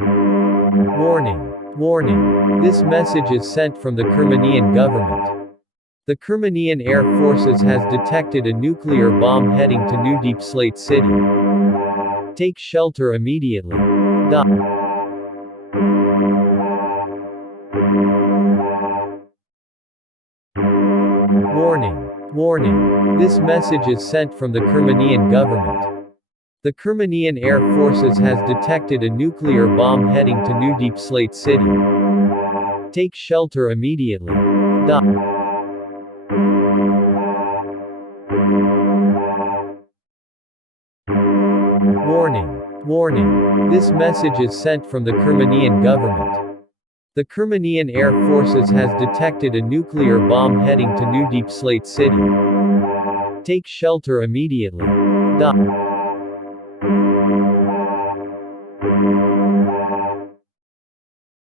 Warning. Warning. This message is sent from the Kermenian government. The Kermenian Air Forces has detected a nuclear bomb heading to New Deep Slate City. Take shelter immediately. Warning. Warning. This message is sent from the Kermenian government. The Kermenian Air Forces has detected a nuclear bomb heading to New Deep Slate City. Take shelter immediately. Warning. Warning. This message is sent from the Kermenian government. The Kermenian Air Forces has detected a nuclear bomb heading to New Deep Slate City. Take shelter immediately.